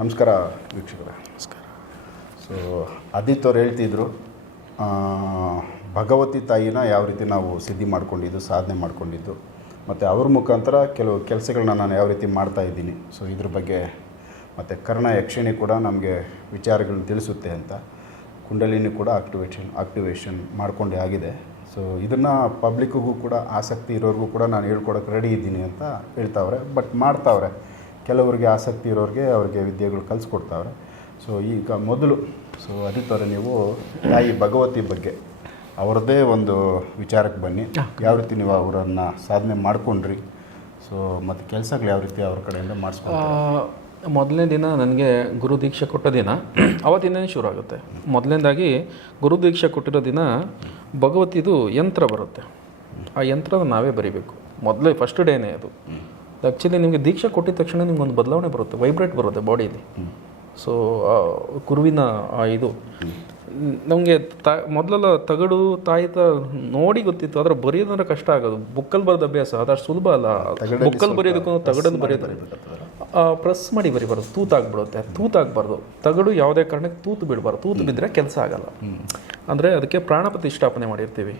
ನಮಸ್ಕಾರ ವೀಕ್ಷಕರೇ. ನಮಸ್ಕಾರ. ಸೊ ಆದಿತ್ಯ ಅವ್ರು ಹೇಳ್ತಿದ್ರು ಭಗವತಿ ತಾಯಿನ ಯಾವ ರೀತಿ ನಾವು ಸಿದ್ಧಿ ಮಾಡ್ಕೊಂಡಿದ್ದು, ಸಾಧನೆ ಮಾಡ್ಕೊಂಡಿದ್ದು, ಮತ್ತು ಅವ್ರ ಮುಖಾಂತರ ಕೆಲವು ಕೆಲಸಗಳನ್ನ ನಾನು ಯಾವ ರೀತಿ ಮಾಡ್ತಾಯಿದ್ದೀನಿ. ಸೊ ಇದ್ರ ಬಗ್ಗೆ ಮತ್ತು ಕರ್ಣ ಯಕ್ಷಿಣಿ ಕೂಡ ನಮಗೆ ವಿಚಾರಗಳನ್ನ ತಿಳಿಸುತ್ತೆ ಅಂತ, ಕುಂಡಲಿನಿ ಕೂಡ ಆಕ್ಟಿವೇಶನ್ ಮಾಡ್ಕೊಂಡೇ ಆಗಿದೆ. ಸೊ ಇದನ್ನು ಪಬ್ಲಿಕ್ಕಿಗೂ ಕೂಡ ಆಸಕ್ತಿ ಇರೋರಿಗೂ ಕೂಡ ನಾನು ಹೇಳ್ಕೊಡೋಕ್ಕೆ ರೆಡಿ ಇದ್ದೀನಿ ಅಂತ ಹೇಳ್ತಾವ್ರೆ. ಬಟ್ ಮಾಡ್ತಾವ್ರೆ, ಕೆಲವರಿಗೆ ಆಸಕ್ತಿ ಇರೋರಿಗೆ ಅವ್ರಿಗೆ ವಿದ್ಯೆಗಳು ಕಲಿಸ್ಕೊಡ್ತಾವ್ರೆ. ಸೊ ಈಗ ಮೊದಲು ಆದಿತ್ಯ ಅವರೇ, ನೀವು ತಾಯಿ ಭಗವತಿ ಬಗ್ಗೆ ಅವ್ರದ್ದೇ ಒಂದು ವಿಚಾರಕ್ಕೆ ಬನ್ನಿ. ಯಾವ ರೀತಿ ನೀವು ಅವರನ್ನು ಸಾಧನೆ ಮಾಡಿಕೊಂಡ್ರಿ, ಸೊ ಮತ್ತು ಕೆಲಸಗಳು ಯಾವ ರೀತಿ ಅವ್ರ ಕಡೆಯಿಂದ ಮಾಡಿಸ್ಕೊಂಡು? ಮೊದಲನೇ ದಿನ ನನಗೆ ಗುರು ದೀಕ್ಷೆ ಕೊಟ್ಟ ದಿನ ಅವತ್ತಿಂದನೇ ಶುರು ಆಗುತ್ತೆ. ಮೊದಲನೇದಾಗಿ ಗುರು ದೀಕ್ಷೆ ಕೊಟ್ಟಿರೋ ದಿನ ಭಗವತಿದು ಯಂತ್ರ ಬರುತ್ತೆ. ಆ ಯಂತ್ರನ ನಾವೇ ಬರಿಬೇಕು. ಮೊದಲೇ ಫಸ್ಟ್ ಡೇನೇ ಅದು. ಆ್ಯಕ್ಚುಲಿ ನಿಮಗೆ ದೀಕ್ಷೆ ಕೊಟ್ಟಿದ ತಕ್ಷಣ ನಿಮ್ಗೊಂದು ಬದಲಾವಣೆ ಬರುತ್ತೆ, ವೈಬ್ರೇಟ್ ಬರುತ್ತೆ ಬಾಡಿಯಲ್ಲಿ. ಸೊ ಗುರುವಿನ ಇದು ನಮಗೆ ಮೊದಲೆಲ್ಲ ತಗಡು ತಾಯಿತ ನೋಡಿ ಗೊತ್ತಿತ್ತು, ಆದರೆ ಬರೆಯೋದಂದ್ರೆ ಕಷ್ಟ ಆಗೋದು. ಬುಕ್ಕಲ್ಲಿ ಬರೋದು ಅಭ್ಯಾಸ ಅದಷ್ಟು ಸುಲಭ ಅಲ್ಲ. ಬುಕ್ಕಲ್ಲಿ ಬರೆಯೋದಕ್ಕೂ ತಗಡಲ್ಲಿ ಬರೆಯೋದು ಪ್ರೆಸ್ ಮಾಡಿ ಬರಿಬಾರ್ದು, ತೂತಾಗ್ಬಿಡುತ್ತೆ. ತೂತಾಗಬಾರ್ದು. ತಗಡು ಯಾವುದೇ ಕಾರಣಕ್ಕೆ ತೂತು ಬಿಡಬಾರ್ದು. ತೂತು ಬಿದ್ದರೆ ಕೆಲಸ ಆಗಲ್ಲ. ಅಂದರೆ ಅದಕ್ಕೆ ಪ್ರಾಣ ಪ್ರತಿಷ್ಠಾಪನೆ ಮಾಡಿರ್ತೀವಿ.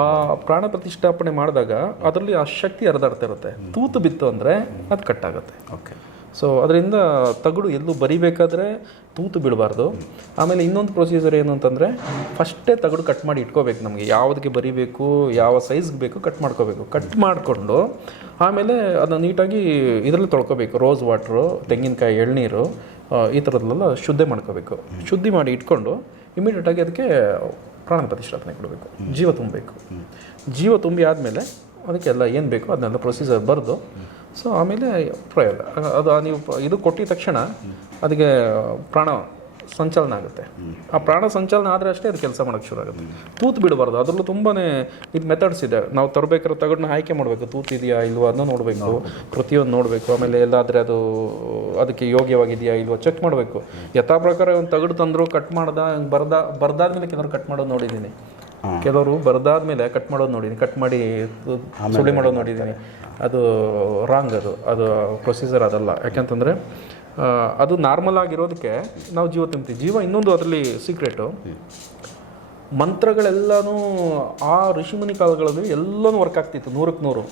ಆ ಪ್ರಾಣ ಪ್ರತಿಷ್ಠಾಪನೆ ಮಾಡಿದಾಗ ಅದರಲ್ಲಿ ಆ ಶಕ್ತಿ ಹರಿದಾಡ್ತಾ ಇರುತ್ತೆ. ತೂತು ಬಿತ್ತು ಅಂದರೆ ಅದು ಕಟ್ಟಾಗುತ್ತೆ. ಓಕೆ. ಸೊ ಅದರಿಂದ ತಗಡು ಎಲ್ಲೂ ಬರಿಬೇಕಾದ್ರೆ ತೂತು ಬಿಡಬಾರ್ದು. ಆಮೇಲೆ ಇನ್ನೊಂದು ಪ್ರೊಸೀಜರ್ ಏನು ಅಂತಂದರೆ, ಫಸ್ಟೇ ತಗಡು ಕಟ್ ಮಾಡಿ ಇಟ್ಕೋಬೇಕು. ನಮಗೆ ಯಾವುದಕ್ಕೆ ಬರಿಬೇಕು, ಯಾವ ಸೈಜ್ಗೆ ಬೇಕು ಕಟ್ ಮಾಡ್ಕೋಬೇಕು. ಕಟ್ ಮಾಡಿಕೊಂಡು ಆಮೇಲೆ ಅದನ್ನು ನೀಟಾಗಿ ಇದರಲ್ಲಿ ತೊಳ್ಕೊಬೇಕು. ರೋಸ್ ವಾಟ್ರು, ತೆಂಗಿನಕಾಯಿ, ಎಳ್ನೀರು, ಈ ಥರದ್ದೆಲ್ಲ ಶುದ್ಧಿ ಮಾಡ್ಕೋಬೇಕು. ಶುದ್ಧಿ ಮಾಡಿ ಇಟ್ಕೊಂಡು ಇಮಿಡಿಯೇಟಾಗಿ ಅದಕ್ಕೆ ಪ್ರಾಣ ಪ್ರತಿಷ್ಠಾಪನೆ ಕೊಡಬೇಕು. ಜೀವ ತುಂಬಬೇಕು. ಜೀವ ತುಂಬಿ ಆದಮೇಲೆ ಅದಕ್ಕೆಲ್ಲ ಏನು ಬೇಕೋ ಅದನ್ನೆಲ್ಲ ಪ್ರೊಸೀಜರ್ ಬರೆದು, ಸೊ ಆಮೇಲೆ ಪ್ರಯೋಗ. ಅದು ನೀವು ಇದು ಕೊಟ್ಟಿದ ತಕ್ಷಣ ಅದಕ್ಕೆ ಪ್ರಾಣ ಸಂಚಾಲನ ಆಗುತ್ತೆ. ಆ ಪ್ರಾಣ ಸಂಚಾಲನ ಆದರೆ ಅಷ್ಟೇ ಅದು ಕೆಲಸ ಮಾಡೋಕ್ಕೆ ಶುರು ಆಗುತ್ತೆ. ತೂತು ಬಿಡಬಾರ್ದು. ಅದರಲ್ಲೂ ತುಂಬಾ ಇದು ಮೆಥಡ್ಸ್ ಇದೆ. ನಾವು ತರಬೇಕಾದ್ರೆ ತಗಡನ್ನ ಆಯ್ಕೆ ಮಾಡಬೇಕು. ತೂತು ಇದೆಯಾ ಇಲ್ವೋ ಅದನ್ನ ನೋಡಬೇಕು. ಪ್ರತಿಯೊಂದು ನೋಡಬೇಕು. ಆಮೇಲೆ ಎಲ್ಲಾದರೆ ಅದಕ್ಕೆ ಯೋಗ್ಯವಾಗಿದೆಯಾ ಇಲ್ವೋ ಚೆಕ್ ಮಾಡಬೇಕು. ಯಥಾ ಪ್ರಕಾರ ಒಂದು ತಗಡು ತಂದರು ಕಟ್ ಬರ್ದಾದ್ಮೇಲೆ ಕೆಲವರು ಕಟ್ ಮಾಡೋದು ನೋಡಿದ್ದೀನಿ. ಕೆಲವರು ಬರ್ದಾದ್ಮೇಲೆ ಕಟ್ ಮಾಡೋದು ನೋಡಿದ್ದೀನಿ. ಕಟ್ ಮಾಡಿ ಸುಳಿ ಮಾಡೋದು ನೋಡಿದ್ದೀನಿ. ಅದು ರಾಂಗ್. ಅದು ಪ್ರೊಸೀಜರ್ ಅದಲ್ಲ. ಯಾಕೆಂತಂದರೆ ಅದು ನಾರ್ಮಲ್ ಆಗಿರೋದಕ್ಕೆ ನಾವು ಜೀವ ತುಂಬ್ತೀವಿ. ಜೀವ ಇನ್ನೊಂದು ಅದರಲ್ಲಿ ಸೀಕ್ರೆಟು, ಮಂತ್ರಗಳೆಲ್ಲನೂ ಆ ಋಷಿಮುನಿ ಕಾಲಗಳಲ್ಲಿ ಎಲ್ಲನೂ ವರ್ಕ್ ಆಗ್ತಿತ್ತು 100ಕ್ಕೆ 100.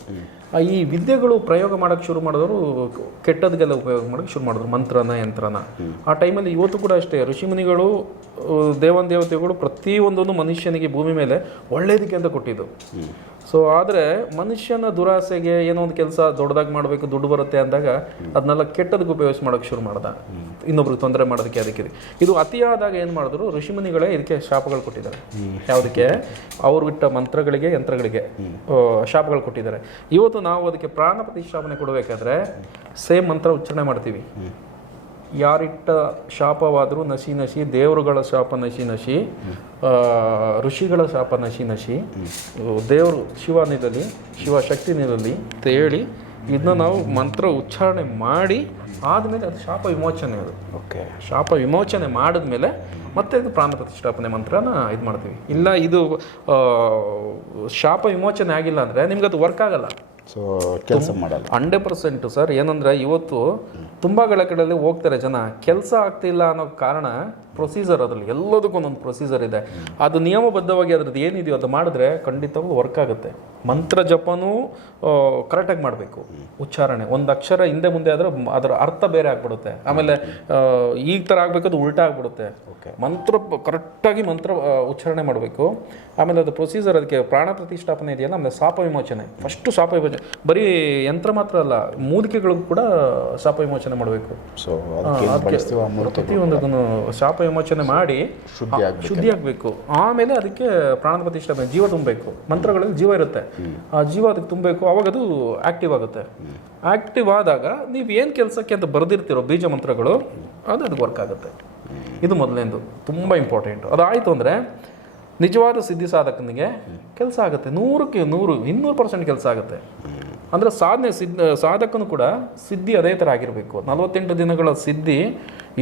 ಈ ವಿದ್ಯೆಗಳು ಪ್ರಯೋಗ ಮಾಡೋಕ್ಕೆ ಶುರು ಮಾಡಿದವರು ಕೆಟ್ಟದ್ಗೆಲ್ಲ ಉಪಯೋಗ ಮಾಡೋಕ್ಕೆ ಶುರು ಮಾಡಿದ್ರು, ಮಂತ್ರನ ಯಂತ್ರನ. ಆ ಟೈಮಲ್ಲಿ ಇವತ್ತು ಕೂಡ ಅಷ್ಟೇ ಋಷಿಮುನಿಗಳು, ದೇವತೆಗಳು ಪ್ರತಿಯೊಂದನ್ನು ಮನುಷ್ಯನಿಗೆ ಭೂಮಿ ಮೇಲೆ ಒಳ್ಳೇದಕ್ಕೆ ಅಂತ ಕೊಟ್ಟಿದ್ದು. ಸೊ ಆದರೆ ಮನುಷ್ಯನ ದುರಾಸೆಗೆ ಏನೋ ಒಂದು ಕೆಲಸ ದೊಡ್ಡದಾಗಿ ಮಾಡಬೇಕು, ದುಡ್ಡು ಬರುತ್ತೆ ಅಂದಾಗ ಅದನ್ನೆಲ್ಲ ಕೆಟ್ಟದಕ್ಕೆ ಉಪಯೋಗ ಮಾಡೋಕ್ಕೆ ಶುರು ಮಾಡ್ದ. ಇನ್ನೊಬ್ರಿಗೆ ತೊಂದರೆ ಮಾಡೋದಕ್ಕೆ. ಅದಕ್ಕೆ ಇದು ಅತಿಯಾದಾಗ ಏನು ಮಾಡಿದ್ರು ಋಷಿಮುನಿಗಳೇ ಇದಕ್ಕೆ ಶಾಪಗಳು ಕೊಟ್ಟಿದ್ದಾರೆ. ಯಾವುದಕ್ಕೆ? ಅವ್ರು ಇಟ್ಟ ಮಂತ್ರಗಳಿಗೆ, ಯಂತ್ರಗಳಿಗೆ ಶಾಪಗಳು ಕೊಟ್ಟಿದ್ದಾರೆ. ಇವತ್ತು ನಾವು ಅದಕ್ಕೆ ಪ್ರಾಣ ಪ್ರತಿಷ್ಠಾಪನೆ ಕೊಡಬೇಕಾದ್ರೆ ಸೇಮ್ ಮಂತ್ರ ಉಚ್ಚಾರಣೆ ಮಾಡ್ತೀವಿ. ಯಾರಿಟ್ಟ ಶಾಪವಾದರೂ ನಶಿ ನಶಿ, ದೇವರುಗಳ ಶಾಪ ನಶಿ ನಶಿ, ಋಷಿಗಳ ಶಾಪ ನಶಿ ನಶಿ, ದೇವರು ಶಿವ ನಿಲ್ಲಲಿ, ಶಿವ ಶಕ್ತಿ ನಿಲ್ಲಲಿ ಅಂತ ಹೇಳಿ ಇದನ್ನ ನಾವು ಮಂತ್ರ ಉಚ್ಚಾರಣೆ ಮಾಡಿ ಆದಮೇಲೆ ಅದು ಶಾಪ ವಿಮೋಚನೆ. ಅದು ಓಕೆ. ಶಾಪ ವಿಮೋಚನೆ ಮಾಡಿದ್ಮೇಲೆ ಮತ್ತೆ ಇದು ಪ್ರಾಣ ಪ್ರತಿಷ್ಠಾಪನೆ ಮಂತ್ರನ ಇದು ಮಾಡ್ತೀವಿ. ಇಲ್ಲ ಇದು ಶಾಪ ವಿಮೋಚನೆ ಆಗಿಲ್ಲ ಅಂದರೆ ನಿಮ್ಗೆ ಅದು ವರ್ಕ್ ಆಗಲ್ಲ. ಸೊ ಕೆಲಸ ಮಾಡಲ್ಲ 100% ಸರ್. ಏನಂದರೆ ಇವತ್ತು ತುಂಬ ಕಡೆಯಲ್ಲಿ ಹೋಗ್ತಾರೆ ಜನ, ಕೆಲಸ ಆಗ್ತಿಲ್ಲ ಅನ್ನೋ ಕಾರಣ ಪ್ರೊಸೀಜರ್. ಅದರಲ್ಲಿ ಎಲ್ಲದಕ್ಕೂ ಒಂದೊಂದು ಪ್ರೊಸೀಜರ್ ಇದೆ. ಅದು ನಿಯಮಬದ್ಧವಾಗಿ ಅದ್ರದ್ದು ಏನಿದೆಯೋ ಅದು ಮಾಡಿದ್ರೆ ಖಂಡಿತವಾಗ್ಲೂ ವರ್ಕ್ ಆಗುತ್ತೆ. ಮಂತ್ರ ಜಪನೂ ಕರೆಕ್ಟಾಗಿ ಮಾಡಬೇಕು. ಉಚ್ಚಾರಣೆ ಒಂದು ಅಕ್ಷರ ಹಿಂದೆ ಮುಂದೆ ಆದರೆ ಅದರ ಅರ್ಥ ಬೇರೆ ಆಗ್ಬಿಡುತ್ತೆ. ಆಮೇಲೆ ಈ ಥರ ಆಗಬೇಕದು ಉಲ್ಟಾ ಆಗ್ಬಿಡುತ್ತೆ. ಮಂತ್ರ ಕರೆಕ್ಟಾಗಿ ಮಂತ್ರ ಉಚ್ಚಾರಣೆ ಮಾಡಬೇಕು. ಆಮೇಲೆ ಅದು ಪ್ರೊಸೀಜರ್, ಅದಕ್ಕೆ ಪ್ರಾಣ ಪ್ರತಿಷ್ಠಾಪನೆ ಇದೆಯಲ್ಲ, ಆಮೇಲೆ ಶಾಪ ವಿಮೋಚನೆ. ಫಸ್ಟು ಶಾಪ ವಿಮೋಚನೆ ಬರೀ ಯಂತ್ರ ಮಾತ್ರ ಅಲ್ಲ, ಮೂಲಿಕೆಗಳಿಗೂ ಕೂಡ ಶಾಪ ವಿಮೋಚನೆ ಮಾಡಬೇಕು. ಸೊ ಪ್ರತಿಯೊಂದನ್ನು ಶಾಪ ವಿಮೋಚನೆ ಮಾಡಿ ಶುದ್ಧಿ ಆಗಬೇಕು. ಆಮೇಲೆ ಅದಕ್ಕೆ ಪ್ರಾಣ ಪ್ರತಿಷ್ಠಾಪನೆ, ಜೀವ ತುಂಬಬೇಕು. ಮಂತ್ರಗಳಲ್ಲಿ ಜೀವ ಇರುತ್ತೆ, ಆ ಜೀವ ಅದಕ್ಕೆ ತುಂಬಬೇಕು. ಅವಾಗ ಅದು ಆಕ್ಟಿವ್ ಆಗುತ್ತೆ. ಆಕ್ಟಿವ್ ಆದಾಗ ನೀವು ಏನು ಕೆಲಸಕ್ಕೆ ಅಂತ ಬರೆದಿರ್ತೀರೋ ಬೀಜ ಮಂತ್ರಗಳು, ಅದಕ್ಕೆ ವರ್ಕ್ ಆಗುತ್ತೆ. ಇದು ಮೊದಲನೇದು ತುಂಬ ಇಂಪಾರ್ಟೆಂಟು. ಅದಾಯಿತು ಅಂದರೆ ನಿಜವಾದ ಸಿದ್ಧಿ ಸಾಧಕನಿಗೆ ಕೆಲಸ ಆಗುತ್ತೆ. 100ಕ್ಕೆ 100, 200% ಕೆಲಸ ಆಗುತ್ತೆ. ಅಂದರೆ ಸಾಧಕನು ಕೂಡ ಸಿದ್ಧಿ ಅದೇ ಥರ ಆಗಿರಬೇಕು. 48 ದಿನಗಳ ಸಿದ್ಧಿ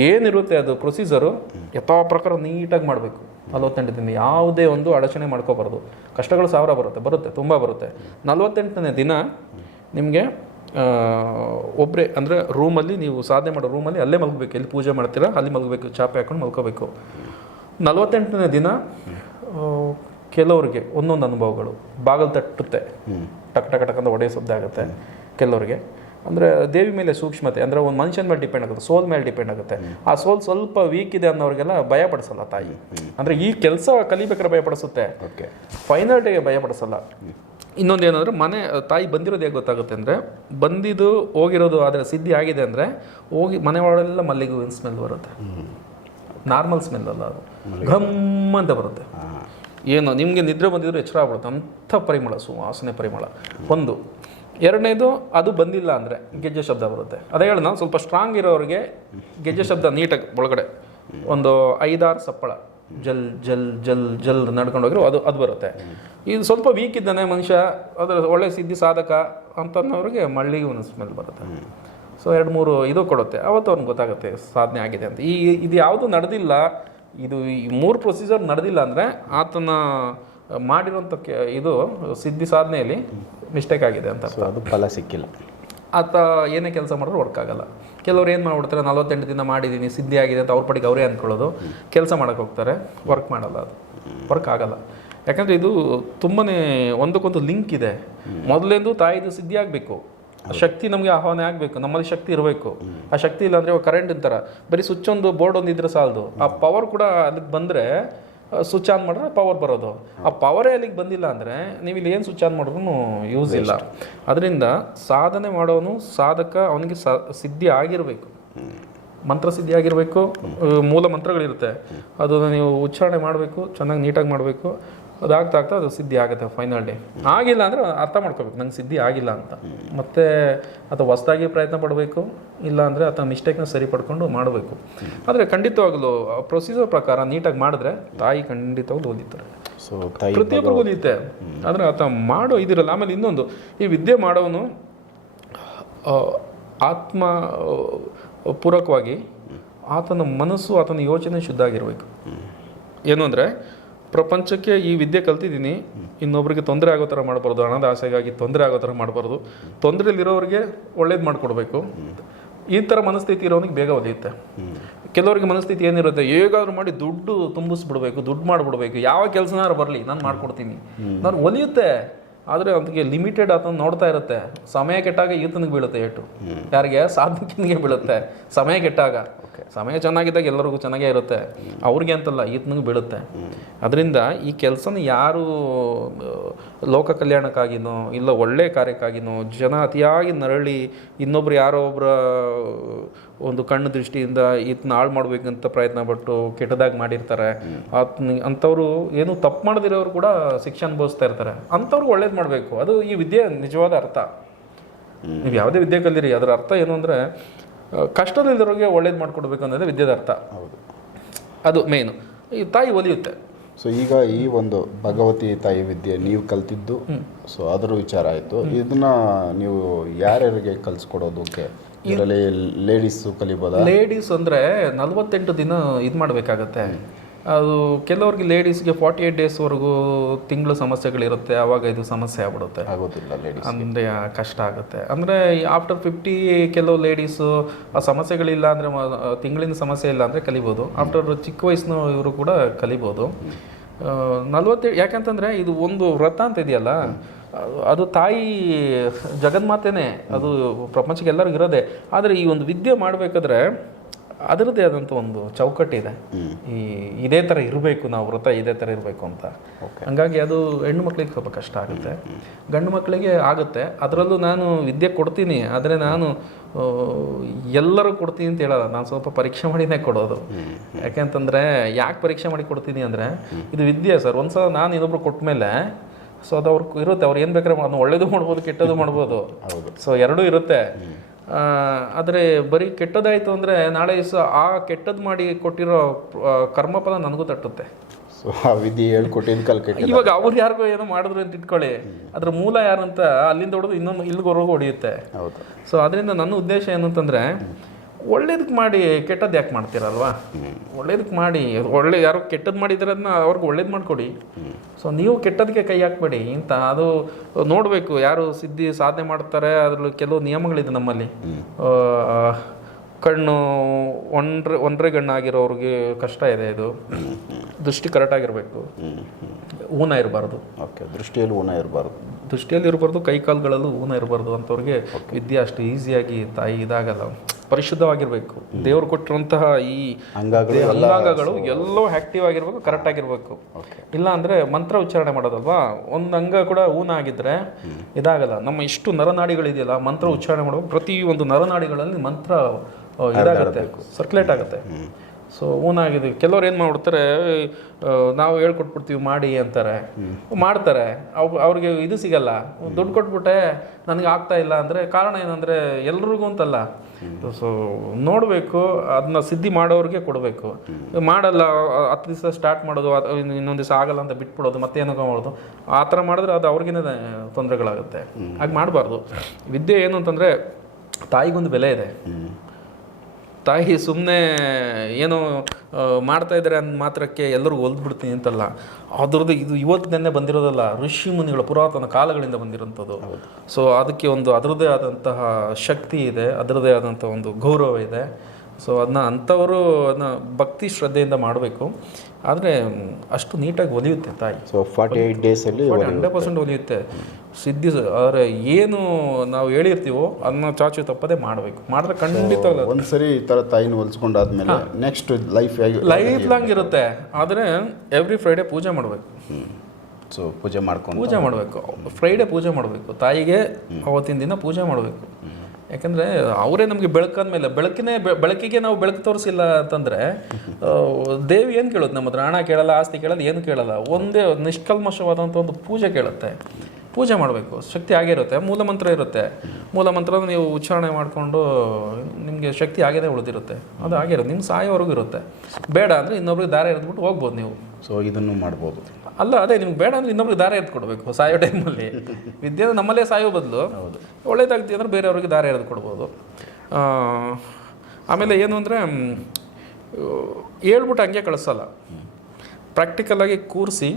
ಏನಿರುತ್ತೆ ಅದು ಪ್ರೊಸೀಜರು ಯಥಾ ಪ್ರಕಾರ ನೀಟಾಗಿ ಮಾಡಬೇಕು. 48 ದಿನ ಯಾವುದೇ ಒಂದು ಅಡಚಣೆ ಮಾಡ್ಕೋಬಾರ್ದು. ಕಷ್ಟಗಳು 1000 ಬರುತ್ತೆ, ತುಂಬ ಬರುತ್ತೆ. 48ನೇ ದಿನ ನಿಮಗೆ ಒಬ್ಬರೇ ಅಂದರೆ ರೂಮಲ್ಲಿ ನೀವು ಸಾಧನೆ ಮಾಡೋ ರೂಮಲ್ಲಿ ಅಲ್ಲೇ ಮಲಗಬೇಕು, ಎಲ್ಲಿ ಪೂಜೆ ಮಾಡ್ತೀರಾ ಅಲ್ಲಿ ಮಲಗಬೇಕು, ಚಾಪೆ ಹಾಕೊಂಡು ಮಲ್ಕೋಬೇಕು. 48ನೇ ದಿನ ಕೆಲವರಿಗೆ ಒಂದೊಂದು ಅನುಭವಗಳು, ಬಾಗಿಲು ತಟ್ಟುತ್ತೆ, ಟಕ್ ಟಕ್ ಟಕ್ ಅಂತ ಒಡೆಯ ಶಬ್ದ ಆಗುತ್ತೆ ಕೆಲವರಿಗೆ. ಅಂದರೆ ದೇವಿ ಮೇಲೆ ಸೂಕ್ಷ್ಮತೆ, ಅಂದರೆ ಒಂದು ಮನುಷ್ಯನ ಮೇಲೆ ಡಿಪೆಂಡ್ ಆಗುತ್ತೆ, ಸೋಲ್ ಮೇಲೆ ಡಿಪೆಂಡ್ ಆಗುತ್ತೆ. ಆ ಸೋಲ್ ಸ್ವಲ್ಪ ವೀಕ್ ಇದೆ ಅನ್ನೋರಿಗೆಲ್ಲ ಭಯಪಡಿಸಲ್ಲ ತಾಯಿ. ಅಂದರೆ ಈ ಕೆಲಸ ಕಲಿಬೇಕಾದ್ರೆ ಭಯಪಡಿಸುತ್ತೆ, ಫೈನಲ್ ಡೇಗೆ ಭಯಪಡಿಸಲ್ಲ. ಇನ್ನೊಂದು ಏನಂದರೆ ತಾಯಿ ಬಂದಿರೋದು ಹೇಗೆ ಗೊತ್ತಾಗುತ್ತೆ ಅಂದರೆ, ಬಂದಿದ್ದು ಹೋಗಿರೋದು ಆದರೆ ಸಿದ್ಧಿ ಆಗಿದೆ ಅಂದರೆ ಹೋಗಿ ಮನೆ ಒಳಗೆಲ್ಲ ಮಲ್ಲಿಗೆ ಹೂವಿನ ಸ್ಮೆಲ್ ಬರುತ್ತೆ. ನಾರ್ಮಲ್ ಸ್ಮೆಲ್ ಅಲ್ಲ, ಅದು ಘಮ್ ಅಂತ ಬರುತ್ತೆ. ಏನು ನಿಮಗೆ ನಿದ್ರೆ ಬಂದಿದ್ರು ಎಚ್ಚರ ಆಗ್ಬಿಡುತ್ತೆ, ಅಂಥ ಪರಿಮಳ, ಸುವಾಸನೆ ಪರಿಮಳ ಒಂದು. ಎರಡನೇದು, ಅದು ಬಂದಿಲ್ಲ ಅಂದರೆ ಗೆಜ್ಜೆ ಶಬ್ದ ಬರುತ್ತೆ. ಅದೇ ಹೇಳಿ, ನಾನು ಸ್ವಲ್ಪ ಸ್ಟ್ರಾಂಗ್ ಇರೋರಿಗೆ ಗೆಜ್ಜೆ ಶಬ್ದ ನೀಟಾಗಿ ಒಳಗಡೆ ಒಂದು 5-6 ಸಪ್ಪಳ ಜಲ್ ಜಲ್ ಜಲ್ ಜಲ್ ನಡ್ಕೊಂಡು ಹೋಗಿರೋ ಅದು ಬರುತ್ತೆ. ಇದು ಸ್ವಲ್ಪ ವೀಕ್ ಇದ್ದಾನೆ ಮನುಷ್ಯ, ಅದರ ಒಳ್ಳೆ ಸಿದ್ಧಿ ಸಾಧಕ ಅಂತನ್ನೋರಿಗೆ ಮಳ್ಳಿಗೆ ಒಂದು ಸ್ಮೆಲ್ ಬರುತ್ತೆ. ಸೊ 2-3 ಇದು ಕೊಡುತ್ತೆ, ಅವತ್ತು ಅವ್ನಿಗೆ ಗೊತ್ತಾಗುತ್ತೆ ಸಾಧನೆ ಆಗಿದೆ ಅಂತ. ಇದು ಯಾವುದು ನಡೆದಿಲ್ಲ, ಇದು ಈ 3 ಪ್ರೊಸೀಜರ್ ನಡೆದಿಲ್ಲ ಅಂದರೆ ಆತನ ಮಾಡಿರೋಂಥ ಇದು ಸಿದ್ಧಿ ಸಾಧನೆಯಲ್ಲಿ ಮಿಸ್ಟೇಕ್ ಆಗಿದೆ ಅಂತ. ಅದು ಫಲ ಸಿಕ್ಕಿಲ್ಲ, ಆತ ಏನೇ ಕೆಲಸ ಮಾಡಿದ್ರು ವರ್ಕ್ ಆಗಲ್ಲ. ಕೆಲವ್ರು ಏನು ಮಾಡ್ಬಿಡ್ತಾರೆ, 48 ದಿನ ಮಾಡಿದ್ದೀನಿ ಸಿದ್ಧಿ ಆಗಿದೆ ಅಂತ ಅವ್ರ ಪಡಿಗೆ ಅವರೇ ಅಂದ್ಕೊಳ್ಳೋದು, ಕೆಲಸ ಮಾಡೋಕ್ಕೆ ಹೋಗ್ತಾರೆ, ವರ್ಕ್ ಮಾಡಲ್ಲ, ಅದು ವರ್ಕ್ ಆಗಲ್ಲ. ಯಾಕಂದರೆ ಇದು ತುಂಬಾ ಒಂದಕ್ಕೊಂದು ಲಿಂಕ್ ಇದೆ. ಮೊದಲೇಂದು ತಾಯಿದು ಸಿದ್ಧಿ ಆಗಬೇಕು, ಶಕ್ತಿ ನಮಗೆ ಆಹ್ವಾನ ಆಗಬೇಕು, ನಮ್ಮಲ್ಲಿ ಶಕ್ತಿ ಇರಬೇಕು. ಆ ಶಕ್ತಿ ಇಲ್ಲ ಅಂದರೆ ಕರೆಂಟ್ ಅಂತಾರ, ಬರೀ ಸ್ವಿಚ್ ಒಂದು ಬೋರ್ಡ್ ಒಂದು ಇದ್ರೆ ಸಾಲದು, ಆ ಪವರ್ ಕೂಡ ಅದಕ್ಕೆ ಬಂದರೆ ಸ್ವಿಚ್ ಆನ್ ಮಾಡಿದ್ರೆ ಪವರ್ ಬರೋದು. ಆ ಪವರೇ ಅಲ್ಲಿಗೆ ಬಂದಿಲ್ಲ ಅಂದರೆ ನೀವು ಇಲ್ಲಿ ಏನು ಸ್ವಿಚ್ ಆನ್ ಮಾಡಿದ್ರು ಯೂಸ್ ಇಲ್ಲ. ಅದರಿಂದ ಸಾಧನೆ ಮಾಡೋನು ಸಾಧಕ, ಅವನಿಗೆ ಸಿದ್ಧಿ ಆಗಿರಬೇಕು, ಮಂತ್ರ ಸಿದ್ಧಿ ಆಗಿರಬೇಕು. ಮೂಲ ಮಂತ್ರಗಳಿರುತ್ತೆ, ಅದನ್ನು ನೀವು ಉಚ್ಚಾರಣೆ ಮಾಡಬೇಕು, ಚೆನ್ನಾಗಿ ನೀಟಾಗಿ ಮಾಡಬೇಕು. ಅದಾಗ್ತಾ ಅದು ಸಿದ್ಧಿ ಆಗುತ್ತೆ ಫೈನಲ್ ಡೇ. ಆಗಿಲ್ಲ ಅಂದರೆ ಅರ್ಥ ಮಾಡ್ಕೋಬೇಕು, ನಂಗೆ ಸಿದ್ಧಿ ಆಗಿಲ್ಲ ಅಂತ. ಮತ್ತು ಅಥವಾ ಹೊಸದಾಗಿ ಪ್ರಯತ್ನ ಪಡಬೇಕು, ಇಲ್ಲ ಅಂದರೆ ಅಥವಾ ಮಿಸ್ಟೇಕ್ನ ಸರಿಪಡ್ಕೊಂಡು ಮಾಡಬೇಕು. ಆದರೆ ಖಂಡಿತವಾಗಲೂ ಪ್ರೊಸೀಜರ್ ಪ್ರಕಾರ ನೀಟಾಗಿ ಮಾಡಿದ್ರೆ ತಾಯಿ ಖಂಡಿತವಾಗ್ಲೂ ಓದಿತಾರೆ. ಸೊ ತಾಯಿ ಪ್ರತಿಯೊಬ್ಬರಿಗೂ ಓದಿತ್ತೆ. ಆದರೆ ಆತ ಮಾಡೋ ಇದಿರಲ್ಲ. ಆಮೇಲೆ ಇನ್ನೊಂದು, ಈ ವಿದ್ಯೆ ಮಾಡೋನು ಆತ್ಮ ಪೂರ್ವಕವಾಗಿ ಆತನ ಮನಸ್ಸು, ಆತನ ಯೋಚನೆ ಶುದ್ಧ ಆಗಿರಬೇಕು. ಏನು ಅಂದರೆ, ಪ್ರಪಂಚಕ್ಕೆ ಈ ವಿದ್ಯೆ ಕಲ್ತಿದ್ದೀನಿ, ಇನ್ನೊಬ್ರಿಗೆ ತೊಂದರೆ ಆಗೋ ಥರ ಮಾಡಬಾರ್ದು, ಹಣದ ಆಸೆಗಾಗಿ ತೊಂದರೆ ಆಗೋ ಥರ ಮಾಡಬಾರ್ದು, ತೊಂದರೆಯಲ್ಲಿರೋರಿಗೆ ಒಳ್ಳೇದು ಮಾಡಿಕೊಡ್ಬೇಕು. ಈ ಥರ ಮನಸ್ಥಿತಿ ಇರೋನಿಗೆ ಬೇಗ ಒಲಿಯುತ್ತೆ. ಕೆಲವರಿಗೆ ಮನಸ್ಥಿತಿ ಏನಿರುತ್ತೆ, ಹೇಗಾದ್ರೂ ಮಾಡಿ ದುಡ್ಡು ತುಂಬಿಸ್ಬಿಡ್ಬೇಕು, ದುಡ್ಡು ಮಾಡಿಬಿಡ್ಬೇಕು, ಯಾವ ಕೆಲಸನಾರು ಬರಲಿ ನಾನು ಮಾಡ್ಕೊಡ್ತೀನಿ, ನಾನು ಒಲಿಯುತ್ತೆ. ಆದರೆ ಅದಕ್ಕೆ ಲಿಮಿಟೆಡ್ ಆತನ ನೋಡ್ತಾ ಇರುತ್ತೆ. ಸಮಯ ಕೆಟ್ಟಾಗ ಈತನಿಗೆ ಬೀಳುತ್ತೆ ಏಟು, ಯಾರಿಗೆ ಸಾಧಕಿನಿಗೆ ಬೀಳುತ್ತೆ. ಸಮಯ ಕೆಟ್ಟಾಗ, ಸಮಯ ಚೆನ್ನಾಗಿದ್ದಾಗ ಎಲ್ಲರಿಗೂ ಚೆನ್ನಾಗೇ ಇರುತ್ತೆ, ಅವ್ರಿಗೆ ಅಂತಲ್ಲ ಈತನಿಗೆ ಬೀಳುತ್ತೆ. ಅದರಿಂದ ಈ ಕೆಲಸನ ಯಾರು ಲೋಕ ಕಲ್ಯಾಣಕ್ಕಾಗಿನೋ ಇಲ್ಲ ಒಳ್ಳೆಯ ಕಾರ್ಯಕ್ಕಾಗಿನೋ ಜನ ಅತಿಯಾಗಿ ನರಳಿ ಇನ್ನೊಬ್ರು ಯಾರೋ ಒಬ್ಬರ ಒಂದು ಕಣ್ಣು ದೃಷ್ಟಿಯಿಂದ ಈತನ ಹಾಳು ಮಾಡ್ಬೇಕಂತ ಪ್ರಯತ್ನ ಪಟ್ಟು ಕೆಟ್ಟದಾಗಿ ಮಾಡಿರ್ತಾರೆ. ಅಂಥವ್ರು ಏನು ತಪ್ಪು ಮಾಡದಿರೋರು ಕೂಡ ಶಿಕ್ಷೆ ಅನುಭವಿಸ್ತಾ ಇರ್ತಾರೆ. ಅಂಥವ್ರಿಗೆ ಒಳ್ಳೇದು ಮಾಡಬೇಕು, ಅದು ಈ ವಿದ್ಯೆ ನಿಜವಾದ ಅರ್ಥ. ನೀವು ಯಾವುದೇ ವಿದ್ಯೆ ಕಲೀರಿ, ಅದರ ಅರ್ಥ ಏನು ಅಂದರೆ ಕಷ್ಟದಲ್ಲಿರೋರಿಗೆ ಒಳ್ಳೇದು ಮಾಡಿಕೊಡ್ಬೇಕು ಅನ್ನೋದೇ ವಿದ್ಯೆದ ಅರ್ಥ. ಹೌದು, ಅದು ಮೇಯ್ನು. ಈ ತಾಯಿ ಒಲಿಯುತ್ತೆ. ಸೊ ಈಗ ಈ ಒಂದು ಭಗವತಿ ತಾಯಿ ವಿದ್ಯೆ ನೀವು ಕಲ್ತಿದ್ದು, ಸೊ ಅದರ ವಿಚಾರ ಆಯಿತು. ಇದನ್ನ ನೀವು ಯಾರ್ಯಾರಿಗೆ ಕಲಿಸ್ಕೊಡೋದಕ್ಕೆ? ಇದರಲ್ಲಿ ಲೇಡೀಸು ಕಲಿಬೋದಾ? ಲೇಡೀಸ್ ಅಂದರೆ 48 ದಿನ ಇದು ಮಾಡಬೇಕಾಗತ್ತೆ. ಅದು ಕೆಲವ್ರಿಗೆ ಲೇಡೀಸ್ಗೆ 48 ಡೇಸ್ವರೆಗೂ ತಿಂಗಳು ಸಮಸ್ಯೆಗಳಿರುತ್ತೆ, ಆವಾಗ ಇದು ಸಮಸ್ಯೆ ಆಗ್ಬಿಡುತ್ತೆ, ಆಗೋದಿಲ್ಲ ಲೇಡೀಸ್ ಅಂದರೆ ಕಷ್ಟ ಆಗುತ್ತೆ. ಅಂದರೆ ಆಫ್ಟರ್ 50 ಕೆಲವು ಲೇಡೀಸು ಆ ಸಮಸ್ಯೆಗಳಿಲ್ಲ ಅಂದರೆ, ತಿಂಗಳಿನ ಸಮಸ್ಯೆ ಇಲ್ಲ ಅಂದರೆ ಕಲಿಬೋದು. ಆಫ್ಟರ್ ಚಿಕ್ಕ ವಯಸ್ಸಿನ ಇವರು ಕೂಡ ಕಲಿಬೋದು. 47, ಯಾಕಂತಂದರೆ ಇದು ಒಂದು ವ್ರತ ಅಂತ ಇದೆಯಲ್ಲ, ಅದು ತಾಯಿ ಜಗನ್ಮಾತೆನೇ, ಅದು ಪ್ರಪಂಚಕ್ಕೆ ಎಲ್ಲರಿಗೂ ಇರೋದೆ. ಆದರೆ ಈ ಒಂದು ವಿದ್ಯೆ ಮಾಡಬೇಕಾದ್ರೆ ಅದರದ್ದೇ ಆದಂಥ ಒಂದು ಚೌಕಟ್ಟಿದೆ. ಇದೇ ಥರ ಇರಬೇಕು, ನಾವು ವ್ರತ ಇದೇ ಥರ ಇರಬೇಕು ಅಂತ. ಹಂಗಾಗಿ ಅದು ಹೆಣ್ಣು ಮಕ್ಕಳಿಗೆ ಸ್ವಲ್ಪ ಕಷ್ಟ ಆಗುತ್ತೆ, ಗಂಡು ಮಕ್ಕಳಿಗೆ ಆಗುತ್ತೆ. ಅದರಲ್ಲೂ ನಾನು ವಿದ್ಯೆ ಕೊಡ್ತೀನಿ, ಆದರೆ ನಾನು ಎಲ್ಲರೂ ಕೊಡ್ತೀನಿ ಅಂತ ಹೇಳಲ್ಲ, ನಾನು ಸ್ವಲ್ಪ ಪರೀಕ್ಷೆ ಮಾಡಿನೇ ಕೊಡೋದು. ಯಾಕೆಂತಂದರೆ ಯಾಕೆ ಪರೀಕ್ಷೆ ಮಾಡಿ ಕೊಡ್ತೀನಿ ಅಂದರೆ, ಇದು ವಿದ್ಯೆ ಸರ್, ಒಂದ್ಸಲ ನಾನು ಇನ್ನೊಬ್ರು ಕೊಟ್ಟ ಮೇಲೆ ಸೊ ಅದು ಅವ್ರಿಗೆ ಇರುತ್ತೆ, ಅವ್ರು ಏನು ಬೇಕಾದ್ರೆ ಅದನ್ನು ಒಳ್ಳೇದು ಮಾಡ್ಬೋದು ಕೆಟ್ಟದ್ದು ಮಾಡ್ಬೋದು. ಸೊ ಎರಡೂ ಇರುತ್ತೆ. ಆದರೆ ಬರೀ ಕೆಟ್ಟದಾಯಿತು ಅಂದರೆ ನಾಳೆ ದಿವಸ ಆ ಕೆಟ್ಟದ್ದು ಮಾಡಿ ಕೊಟ್ಟಿರೋ ಕರ್ಮಫಲ ನನಗೂ ತಟ್ಟುತ್ತೆ. ಸೊ ಆ ವಿಧಿ ಹೇಳ್ಕೊಟ್ಟಿದ್ದು ಕಲ್ಕೆ. ಇವಾಗ ಅವ್ರು ಯಾರಿಗೋ ಏನೋ ಮಾಡಿದ್ರು ಅಂತ ಇಟ್ಕೊಳ್ಳಿ, ಅದ್ರ ಮೂಲ ಯಾರಂತ ಅಲ್ಲಿಂದ ಹೊಡೆದು ಇನ್ನೊಂದು ಇಲ್ಲಿವರೆಗೂ ಹೊಡೆಯುತ್ತೆ. ಹೌದು. ಸೊ ಅದರಿಂದ ನನ್ನ ಉದ್ದೇಶ ಏನಂತಂದರೆ, ಒಳ್ಳೇದಕ್ಕೆ ಮಾಡಿ ಕೆಟ್ಟದ್ದು ಯಾಕೆ ಮಾಡ್ತೀರಲ್ವಾ? ಒಳ್ಳೇದಕ್ಕೆ ಮಾಡಿ, ಯಾರೋ ಕೆಟ್ಟದ್ದು ಮಾಡಿದ್ರೆ ಅದನ್ನ ಅವ್ರಿಗೆ ಒಳ್ಳೇದು ಮಾಡಿಕೊಡಿ. ಸೊ ನೀವು ಕೆಟ್ಟದಕ್ಕೆ ಕೈ ಹಾಕ್ಬೇಡಿ. ಅದು ನೋಡಬೇಕು ಯಾರು ಸಾಧನೆ ಮಾಡ್ತಾರೆ. ಅದ್ರಲ್ಲಿ ಕೆಲವು ನಿಯಮಗಳಿದೆ ನಮ್ಮಲ್ಲಿ. ಕಣ್ಣು ಒಂಡ್ರೆ ಗಣ್ಣಾಗಿರೋರಿಗೆ ಕಷ್ಟ ಇದೆ. ಇದು ದೃಷ್ಟಿ ಕರೆಕ್ಟಾಗಿರಬೇಕು, ಊನ ಇರಬಾರ್ದು. ಓಕೆ, ದೃಷ್ಟಿಯಲ್ಲಿ ಊನ ಇರಬಾರ್ದು, ಕೈ ಕಾಲುಗಳಲ್ಲೂ ಊನ ಇರಬಾರ್ದು. ಅಂಥವ್ರಿಗೆ ವಿದ್ಯೆ ಅಷ್ಟು ಈಸಿಯಾಗಿ ತಾಯಿ ಇದಾಗಲ್ಲ. ಪರಿಶುದ್ಧವಾಗಿರಬೇಕು. ದೇವರು ಕೊಟ್ಟಿರುವಂತಹ ಈ ಅಂಗಾಂಗಗಳು ಎಲ್ಲವೂ ಆ್ಯಕ್ಟಿವ್ ಆಗಿರ್ಬೇಕು, ಕರೆಕ್ಟ್ ಆಗಿರ್ಬೇಕು. ಇಲ್ಲ ಅಂದರೆ ಮಂತ್ರ ಉಚ್ಚಾರಣೆ ಮಾಡೋದಲ್ವಾ, ಒಂದು ಅಂಗ ಕೂಡ ಊನ ಆಗಿದ್ರೆ ಇದಾಗಲ್ಲ. ನಮ್ಮ ಇಷ್ಟು ನರನಾಡಿಗಳಿದೆಯಲ್ಲ, ಮಂತ್ರ ಉಚ್ಚಾರಣೆ ಮಾಡುವಾಗ ಪ್ರತಿ ಒಂದು ನರನಾಡಿಗಳಲ್ಲಿ ಮಂತ್ರ ಇದಾಗುತ್ತೆ, ಸರ್ಕ್ಯುಲೇಟ್ ಆಗುತ್ತೆ. ಸೊ ಊನಾಗಿದೆ. ಕೆಲವ್ರು ಏನು ಮಾಡ್ಬಿಡ್ತಾರೆ, ನಾವು ಹೇಳ್ಕೊಟ್ಬಿಡ್ತೀವಿ ಮಾಡಿ ಅಂತಾರೆ, ಮಾಡ್ತಾರೆ. ಅವ್ರಿಗೆ ಇದು ಸಿಗಲ್ಲ. ದುಡ್ಡು ಕೊಟ್ಬಿಟ್ಟೆ ನನಗೆ ಆಗ್ತಾ ಇಲ್ಲ ಅಂದರೆ ಕಾರಣ ಏನಂದರೆ ಎಲ್ರಿಗೂ ಅಂತಲ್ಲ. ಸೊ ನೋಡಬೇಕು, ಅದನ್ನ ಸಿದ್ಧಿ ಮಾಡೋರಿಗೆ ಕೊಡಬೇಕು. ಮಾಡಲ್ಲ, 10 ದಿವಸ ಸ್ಟಾರ್ಟ್ ಮಾಡೋದು, ಇನ್ನೊಂದು ದಿವಸ ಆಗಲ್ಲ ಅಂತ ಬಿಟ್ಬಿಡೋದು, ಮತ್ತೆ ಏನೋ ಮಾಡೋದು, ಆ ಥರ ಮಾಡಿದ್ರೆ ಅದು ಅವ್ರಿಗೇನೆ ತೊಂದರೆಗಳಾಗುತ್ತೆ. ಹಾಗೆ ಮಾಡಬಾರ್ದು. ವಿದ್ಯೆ ಏನು ಅಂತಂದರೆ ತಾಯಿಗೊಂದು ಬೆಲೆ ಇದೆ. ತಾಯಿ ಸುಮ್ಮನೆ ಏನೋ ಮಾಡ್ತಾ ಇದ್ದಾರೆ ಅಂದ ಮಾತ್ರಕ್ಕೆ ಎಲ್ಲರಿಗೂ ಒಲ್ದ್ಬಿಡ್ತೀನಿ ಅಂತಲ್ಲ. ಅದ್ರದ್ದು ಇದು ಇವತ್ತಿನೇ ಬಂದಿರೋದಲ್ಲ, ಋಷಿ ಮುನಿಗಳ ಪುರಾತನ ಕಾಲಗಳಿಂದ ಬಂದಿರೋಂಥದ್ದು. ಸೊ ಅದಕ್ಕೆ ಒಂದು ಅದರದ್ದೇ ಆದಂತಹ ಶಕ್ತಿ ಇದೆ, ಅದರದ್ದೇ ಆದಂಥ ಒಂದು ಗೌರವ ಇದೆ. ಸೊ ಅಂಥವರು ಅದನ್ನ ಭಕ್ತಿ ಶ್ರದ್ಧೆಯಿಂದ ಮಾಡಬೇಕು. ಆದರೆ ಅಷ್ಟು ನೀಟಾಗಿ ಒಲಿಯುತ್ತೆ ತಾಯಿ. ಸೊ 48 ಡೇಸಲ್ಲಿ 100% ಒಲಿಯುತ್ತೆ. ಆದರೆ ಏನು ನಾವು ಹೇಳಿರ್ತೀವೋ ಅದನ್ನ ಚಾಚು ತಪ್ಪದೆ ಮಾಡಬೇಕು. ಮಾಡಿದ್ರೆ ಖಂಡಿತ ಒಂದ್ಸರಿ ಈ ಥರ ತಾಯಿನ ಹೊಲಿಸ್ಕೊಂಡಾದ್ಮೇಲೆ ನೆಕ್ಸ್ಟ್ ಲೈಫ್ ಲಾಂಗ್ ಇರುತ್ತೆ. ಆದರೆ ಎವ್ರಿ ಫ್ರೈಡೇ ಪೂಜೆ ಮಾಡಬೇಕು. ಸೊ ಪೂಜೆ ಮಾಡಬೇಕು. ಫ್ರೈಡೇ ಪೂಜೆ ಮಾಡಬೇಕು ತಾಯಿಗೆ. ಅವತ್ತಿನ ದಿನ ಪೂಜೆ ಮಾಡಬೇಕು. ಯಾಕಂದರೆ ಅವರೇ ನಮಗೆ ಬೆಳಕಾದ್ಮೇಲೆ ಬೆಳಕಿಗೆ ನಾವು ಬೆಳಕು ತೋರಿಸಿಲ್ಲ ಅಂತಂದರೆ ದೇವಿ ಏನು ಕೇಳುತ್ತೆ ನಮ್ಮ ಹತ್ರ? ಹಣ ಕೇಳಲ್ಲ, ಆಸ್ತಿ ಕೇಳಲ್ಲ, ಏನು ಕೇಳಲ್ಲ. ಒಂದೇ ನಿಷ್ಕಲ್ಮಶವಾದಂಥ ಒಂದು ಪೂಜೆ ಕೇಳುತ್ತೆ. ಪೂಜೆ ಮಾಡಬೇಕು. ಶಕ್ತಿ ಆಗಿರುತ್ತೆ. ಮೂಲಮಂತ್ರ ಇರುತ್ತೆ. ಮೂಲಮಂತ್ರ ನೀವು ಉಚ್ಚಾರಣೆ ಮಾಡಿಕೊಂಡು ನಿಮಗೆ ಶಕ್ತಿ ಆಗೇ ಉಳಿದಿರುತ್ತೆ. ಅದು ಆಗಿರುತ್ತೆ. ನಿಮ್ಮ ಸಾಯೋವರೆಗೂ ಇರುತ್ತೆ. ಬೇಡ ಅಂದರೆ ಇನ್ನೊಬ್ರಿಗೆ ದಾರ ಎರೆದ್ಬಿಟ್ಟು ಹೋಗ್ಬೋದು ನೀವು. ಸೊ ಇದನ್ನು ಮಾಡ್ಬೋದು. ಅಲ್ಲ, ಅದೇ ನಿಮ್ಗೆ ಬೇಡ ಅಂದರೆ ಇನ್ನೊಬ್ರಿಗೆ ದಾರ ಎರೆದು ಕೊಡಬೇಕು. ಸಾಯೋ ಟೈಮಲ್ಲಿ ವಿದ್ಯೆ ನಮ್ಮಲ್ಲೇ ಸಾಯೋ ಬದಲು ಒಳ್ಳೇದಾಗ್ತಿ ಅಂದರೆ ಬೇರೆಯವ್ರಿಗೆ ದಾರ ಎರೆದು ಕೊಡ್ಬೋದು. ಆಮೇಲೆ ಏನು ಅಂದರೆ ಹೇಳ್ಬಿಟ್ಟು ಹಂಗೆ ಕಳಿಸಲ್ಲ. ಪ್ರಾಕ್ಟಿಕಲಾಗಿ ಕೂರಿಸಿ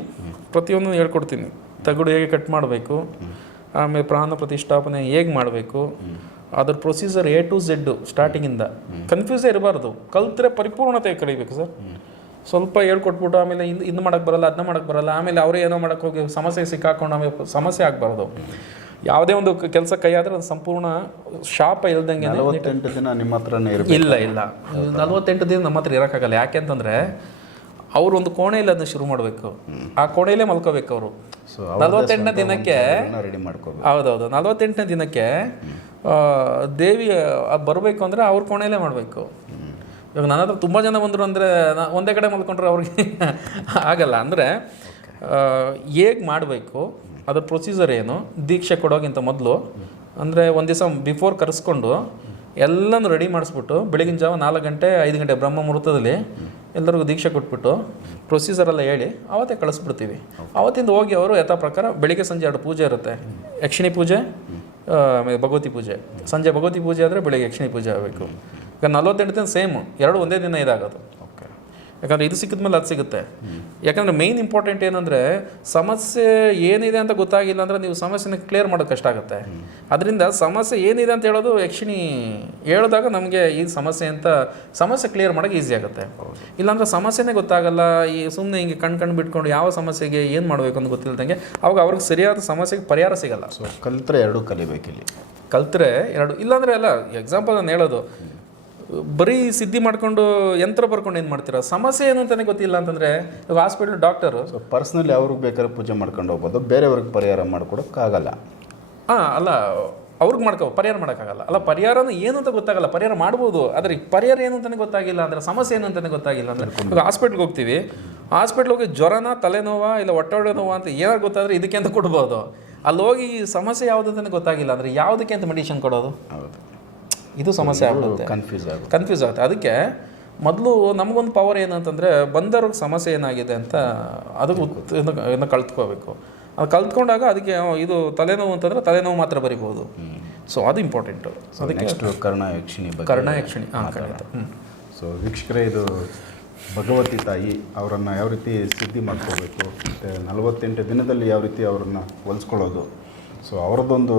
ಪ್ರತಿಯೊಂದು ಹೇಳ್ಕೊಡ್ತೀನಿ. ತಗಡು ಹೇಗೆ ಕಟ್ ಮಾಡಬೇಕು, ಆಮೇಲೆ ಪ್ರಾಣ ಪ್ರತಿಷ್ಠಾಪನೆ ಹೇಗೆ ಮಾಡಬೇಕು, ಅದ್ರ ಪ್ರೊಸೀಜರ್ A to Z ಸ್ಟಾರ್ಟಿಂಗಿಂದ. ಕನ್ಫ್ಯೂಸೇ ಇರಬಾರ್ದು. ಕಲ್ತ್ರೆ ಪರಿಪೂರ್ಣತೆ ಕಲಿಬೇಕು ಸರ್. ಸ್ವಲ್ಪ ಹೇಳ್ಕೊಟ್ಬಿಟ್ಟು ಆಮೇಲೆ ಇನ್ನು ಮಾಡೋಕ್ಕೆ ಬರಲ್ಲ, ಅದನ್ನ ಮಾಡೋಕ್ಕೆ ಬರಲ್ಲ, ಆಮೇಲೆ ಅವರೇ ಏನೋ ಮಾಡೋಕ್ಕೆ ಹೋಗಿ ಸಮಸ್ಯೆ ಸಿಕ್ಕಾಕೊಂಡು ಆಮೇಲೆ ಸಮಸ್ಯೆ ಆಗಬಾರ್ದು. ಯಾವುದೇ ಒಂದು ಕೆಲಸ ಕೈ ಆದರೆ ಅದು ಸಂಪೂರ್ಣ ಶಾಪ ಇಲ್ದಂಗೆ. 48 ದಿನ ನಿಮ್ಮ ಹತ್ರನೇ ಇಲ್ಲ 48 ದಿನ ನಮ್ಮ ಹತ್ರ ಇರೋಕ್ಕಾಗಲ್ಲ. ಯಾಕೆಂತಂದರೆ ಅವರು ಒಂದು ಕೋಣೆಯಲ್ಲಿ ಅದನ್ನ ಶುರು ಮಾಡಬೇಕು. ಆ ಕೋಣೆಯಲ್ಲೇ ಮಲ್ಕೋಬೇಕು ಅವರು. 48ನೇ ದಿನಕ್ಕೆ ರೆಡಿ ಮಾಡ್ಕೋಬೇಕು. ಹೌದೌದು, 48ನೇ ದಿನಕ್ಕೆ ದೇವಿ ಬರಬೇಕು ಅಂದರೆ ಅವ್ರ ಕೋಣೆಯಲ್ಲೇ ಮಾಡಬೇಕು. ಇವಾಗ ನನ್ನ ಹತ್ರ ತುಂಬ ಜನ ಬಂದರು ಅಂದರೆ ಒಂದೇ ಕಡೆ ಮಲ್ಕೊಂಡ್ರೆ ಅವ್ರಿಗೆ ಆಗಲ್ಲ. ಅಂದರೆ ಹೇಗೆ ಮಾಡಬೇಕು, ಅದ್ರ ಪ್ರೊಸೀಜರ್ ಏನು, ದೀಕ್ಷೆ ಕೊಡೋಕ್ಕಿಂತ ಮೊದಲು ಅಂದರೆ ಒಂದು ದಿವಸ ಬಿಫೋರ್ ಕರೆಸ್ಕೊಂಡು ಎಲ್ಲನೂ ರೆಡಿ ಮಾಡಿಸ್ಬಿಟ್ಟು ಬೆಳಗಿನ ಜಾವ 4 ಗಂಟೆ 5 ಗಂಟೆ ಬ್ರಹ್ಮ ಮುಹೂರ್ತದಲ್ಲಿ ಎಲ್ಲರಿಗೂ ದೀಕ್ಷೆ ಕೊಟ್ಬಿಟ್ಟು ಪ್ರೊಸೀಜರೆಲ್ಲ ಹೇಳಿ ಅವತ್ತೇ ಕಳಿಸ್ಬಿಡ್ತೀವಿ. ಅವತ್ತಿಂದ ಹೋಗಿ ಅವರು ಯಥಾ ಪ್ರಕಾರ ಬೆಳಿಗ್ಗೆ ಸಂಜೆ 2 ಪೂಜೆ ಇರುತ್ತೆ. ಯಕ್ಷಿಣಿ ಪೂಜೆ, ಆಮೇಲೆ ಭಗವತಿ ಪೂಜೆ. ಸಂಜೆ ಭಗವತಿ ಪೂಜೆ ಆದರೆ ಬೆಳಿಗ್ಗೆ ಯಕ್ಷಿಣಿ ಪೂಜೆ ಆಗಬೇಕು. ಈಗ 48 ದಿನ ಸೇಮ್, 2 ಒಂದೇ ದಿನ ಇದಾಗೋದು. ಓಕೆ, ಯಾಕಂದರೆ ಇದು ಸಿಕ್ಕಿದ್ಮೇಲೆ ಅದು ಸಿಗುತ್ತೆ. ಯಾಕಂದರೆ ಮೇಯ್ನ್ ಇಂಪಾರ್ಟೆಂಟ್ ಏನಂದರೆ ಸಮಸ್ಯೆ ಏನಿದೆ ಅಂತ ಗೊತ್ತಾಗಿಲ್ಲ ಅಂದರೆ ನೀವು ಸಮಸ್ಯೆನ ಕ್ಲಿಯರ್ ಮಾಡೋದು ಕಷ್ಟ ಆಗುತ್ತೆ. ಅದರಿಂದ ಸಮಸ್ಯೆ ಏನಿದೆ ಅಂತ ಹೇಳೋದು ಯಕ್ಷಿಣಿ ಹೇಳಿದಾಗ ನಮಗೆ ಈ ಸಮಸ್ಯೆ ಅಂತ ಸಮಸ್ಯೆ ಕ್ಲಿಯರ್ ಮಾಡೋಕ್ಕೆ ಈಸಿ ಆಗುತ್ತೆ. ಇಲ್ಲಾಂದರೆ ಸಮಸ್ಯೆನೇ ಗೊತ್ತಾಗಲ್ಲ. ಈ ಸುಮ್ಮನೆ ಹಿಂಗೆ ಕಣ್ಣು ಬಿಟ್ಕೊಂಡು ಯಾವ ಸಮಸ್ಯೆಗೆ ಏನು ಮಾಡಬೇಕು ಅಂತ ಗೊತ್ತಿಲ್ದಂಗೆ ಅವಾಗ ಅವ್ರಿಗೆ ಸರಿಯಾದ ಸಮಸ್ಯೆಗೆ ಪರಿಹಾರ ಸಿಗಲ್ಲ. ಸೊ ಕಲ್ತ್ರೆ 2 ಕಲಿಬೇಕಿಲ್ಲಿ. ಕಲ್ತ್ರೆ 2, ಇಲ್ಲಾಂದರೆ ಅಲ್ಲ. ಎಕ್ಸಾಂಪಲ್ ನಾನು ಹೇಳೋದು, ಬರೀ ಸಿದ್ಧಿ ಮಾಡ್ಕೊಂಡು ಯಂತ್ರ ಬರ್ಕೊಂಡು ಏನು ಮಾಡ್ತೀರಾ? ಸಮಸ್ಯೆ ಏನು ಅಂತಲೇ ಗೊತ್ತಿಲ್ಲ ಅಂತಂದರೆ ಇವಾಗ ಹಾಸ್ಪಿಟ್ಲ್ ಡಾಕ್ಟರು ಸೊ ಪರ್ಸ್ನಲಿ ಅವ್ರಿಗೆ ಬೇಕಾದ್ರೆ ಪೂಜೆ ಮಾಡ್ಕೊಂಡು ಹೋಗ್ಬೋದು, ಬೇರೆಯವ್ರಿಗೆ ಪರಿಹಾರ ಮಾಡ್ಕೊಡೋಕ್ಕಾಗಲ್ಲ. ಅಲ್ಲ, ಅವ್ರಿಗೆ ಪರಿಹಾರ ಮಾಡೋಕ್ಕಾಗಲ್ಲ. ಅಲ್ಲ, ಪರಿಹಾರನೂ ಏನು ಅಂತ ಗೊತ್ತಾಗಲ್ಲ. ಪರಿಹಾರ ಮಾಡ್ಬೋದು, ಆದರೆ ಪರಿಹಾರ ಏನು ಅಂತಲೇ ಗೊತ್ತಾಗಿಲ್ಲ ಅಂದರೆ, ಸಮಸ್ಯೆ ಏನು ಅಂತಲೇ ಗೊತ್ತಾಗಿಲ್ಲ ಅಂದರೆ, ಇವಾಗ ಹಾಸ್ಪಿಟ್ಲ್ಗೆ ಹೋಗ್ತೀವಿ. ಹಾಸ್ಪಿಟ್ಲ್ಗೆ ಹೋಗಿ ಜ್ವರನ, ತಲೆನೋವಾ, ಇಲ್ಲ ಹೊಟ್ಟೆ ನೋವಾ ಅಂತ ಏನಾರು ಗೊತ್ತಾದರೆ ಇದಕ್ಕೆ ಅಂತ ಕೊಡ್ಬೋದು. ಅಲ್ಲಿ ಹೋಗಿ ಸಮಸ್ಯೆ ಯಾವುದು ಅಂತಲೇ ಗೊತ್ತಾಗಿಲ್ಲ ಅಂದರೆ ಯಾವುದಕ್ಕೆ ಅಂತ ಮೆಡಿಷನ್ ಕೊಡೋದು? ಹೌದು, ಇದು ಸಮಸ್ಯೆ ಆಗ್ಬಿಡುತ್ತೆ. ಕನ್ಫ್ಯೂಸ್ ಆಗುತ್ತೆ. ಅದಕ್ಕೆ ಮೊದಲು ನಮಗೊಂದು ಪವರ್ ಏನಂತಂದರೆ ಬಂದವ್ರಿಗೆ ಸಮಸ್ಯೆ ಏನಾಗಿದೆ ಅಂತ ಅದಕ್ಕೆ ಕಲ್ತ್ಕೋಬೇಕು. ಅದು ಕಲ್ತ್ಕೊಂಡಾಗ ಅದಕ್ಕೆ ಇದು ತಲೆನೋವು ಅಂತಂದರೆ ತಲೆನೋವು ಮಾತ್ರ ಬರಿಬೋದು. ಸೊ ಅದು ಇಂಪಾರ್ಟೆಂಟು. ಅದಕ್ಕೆ ನೆಕ್ಸ್ಟು ಕರ್ಣ ಯಕ್ಷಿಣಿ ಬಗ್ಗೆ ಕರ್ಣ ಯಕ್ಷಿಣಿ ಖಂಡಿತ. ಸೊ ವೀಕ್ಷಕರೇ, ಇದು ಭಗವತಿ ತಾಯಿ ಅವರನ್ನು ಯಾವ ರೀತಿ ಸಿದ್ಧಿ ಮಾಡ್ಕೋಬೇಕು, ಮತ್ತು 48 ದಿನದಲ್ಲಿ ಯಾವ ರೀತಿ ಅವರನ್ನು ಹೊಲಿಸ್ಕೊಳ್ಳೋದು, ಸೊ ಅವರದ್ದೊಂದು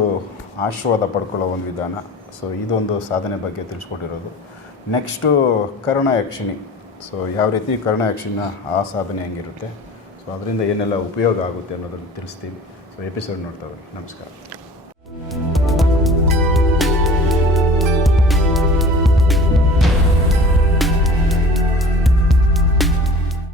ಆಶೀರ್ವಾದ ಪಡ್ಕೊಳ್ಳೋ ಒಂದು ವಿಧಾನ. ಸೊ ಇದೊಂದು ಸಾಧನೆ ಬಗ್ಗೆ ತಿಳಿಸ್ಕೊಟ್ಟಿರೋದು. ನೆಕ್ಸ್ಟು ಕರ್ಣ ಯಕ್ಷಿಣಿ. ಸೊ ಯಾವ ರೀತಿ ಕರ್ಣ ಯಕ್ಷಿಣ ಆ ಸಾಧನೆ ಹೆಂಗಿರುತ್ತೆ, ಸೊ ಅದರಿಂದ ಏನೆಲ್ಲ ಉಪಯೋಗ ಆಗುತ್ತೆ ಅನ್ನೋದನ್ನು ತಿಳಿಸ್ತೀವಿ. ಸೊ ಎಪಿಸೋಡ್ ನೋಡ್ತಾ ಹೋಗಿ. ನಮಸ್ಕಾರ.